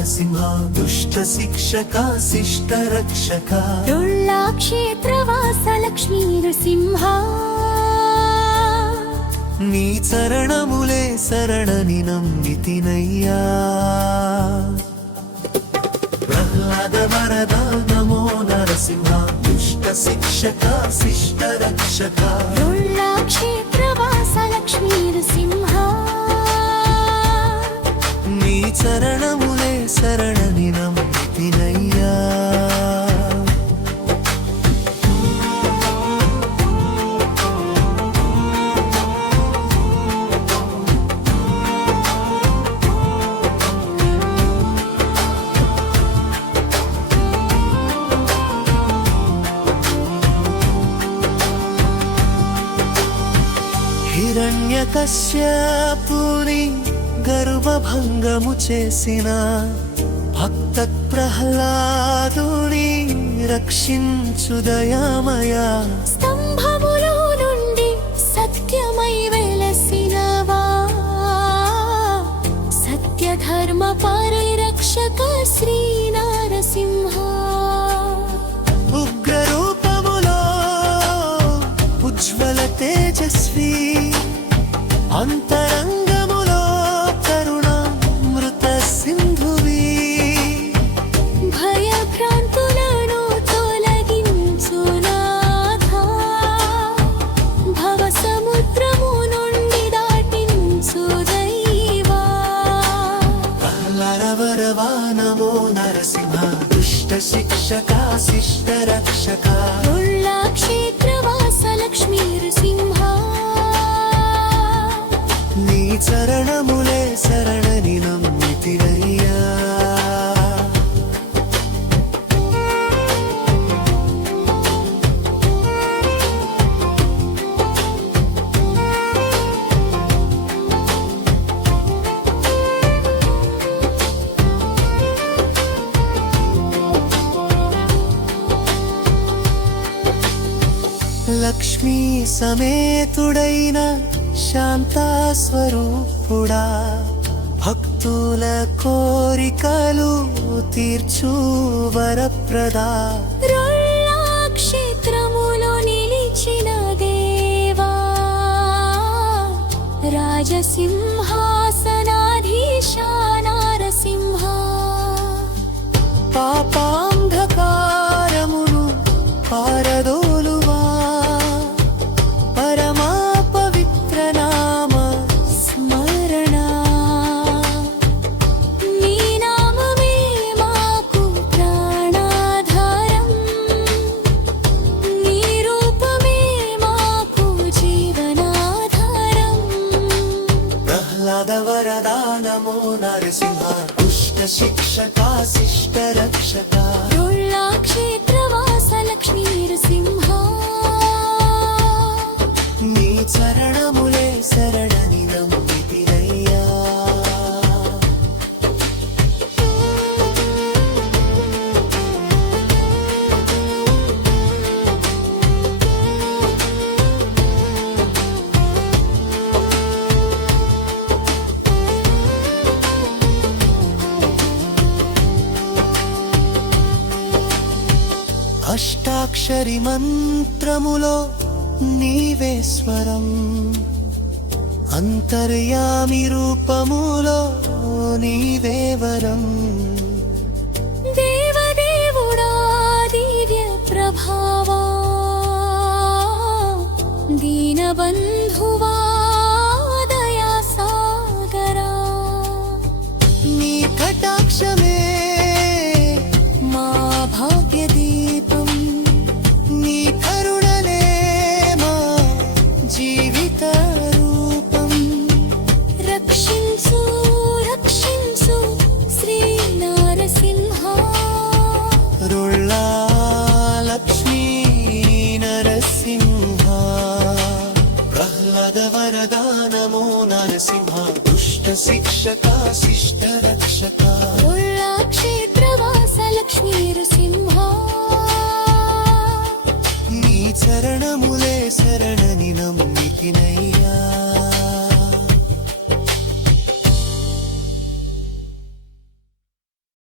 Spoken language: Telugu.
నరసింహ దుష్ట శిక్షక శిష్ట రక్షక క్షేత్రవాస లక్ష్మీ నృసింహ నీ చరణములే శరణని నమ్మితినయ్యా ప్రహ్లాద వరద నమో నరసింహ దుష్ట శిక్షక శిష్ట రక్షక క్షేత్రవాస లక్ష్మీ నృసింహ నీ చరణములే శరణని నమ్మితినయ్యా హిరణ్యకశ్యపుని గర్వభంగము చేసిన భక్త ప్రహ్లాదుని రక్షించు దయామయా స్తంభములో నుండి సత్యమై వెలసినవా సత్యధర్మ పరిరక్షక శ్రీ నరసింహ ఉగ్రరూపములో ఉజ్వల తేజస్వి అంతరంగములో కరుణామృత సింధువి భయభ్రాంతులను తొలగించు నాథా భవసముద్రము నుండి దాటించు దైవా ప్రహ్లాదవరవా నమో నరసింహ దుష్ట శిక్షక శిష్ట రక్షక క్షేత్రవాస లక్ష్మీ నృసింహ నీ చరణములే శరణని నమ్మితినయ్యా లక్ష్మీ సమేతుడైన శాంతాస్వరూపుడా భక్తుల కోరికలు తీర్చు వరప్రదా క్షేత్రములో నిలిచిన దేవా రాజసింహాసనాధీశ నరసింహ పాపాంధకారమును పారదోలువా పరమా పవిత్ర నామ స్మరణ నీ నామమే మాకు ప్రాణాధారం నీ రూపమే మాకు జీవనాధారం ప్రహ్లాద వరదా నమో నరసింహ దుష్ట శిక్షక శిష్ట రక్షక క్షేత్రవాస లక్ష్మీ నృసింహ నీ చరణములే శరణని నమ్మితినయ్యా అష్టాక్షరి మంత్రములో నీవే స్వరం అంతర్యామి రూపములో నీవే వరం దేవదేవుడా దివ్య ప్రభావా దీనబంధువా దయా సాగరా నీ కటాక్షమే మా భాగ్య దీపం నీ కరుణలే మా జీవిత రూపం రక్షించు రక్షించు శ్రీ నరసింహ రుళ్ళా లక్ష్మీ నరసింహ ప్రహ్లాద వరదా నమో నరసింహ దుష్ట శిక్షక శిష్ట రక్షక క్షేత్రవాస లక్ష్మీ నృసింహ నీ చరణములే శరణని నమ్మితినయ్యా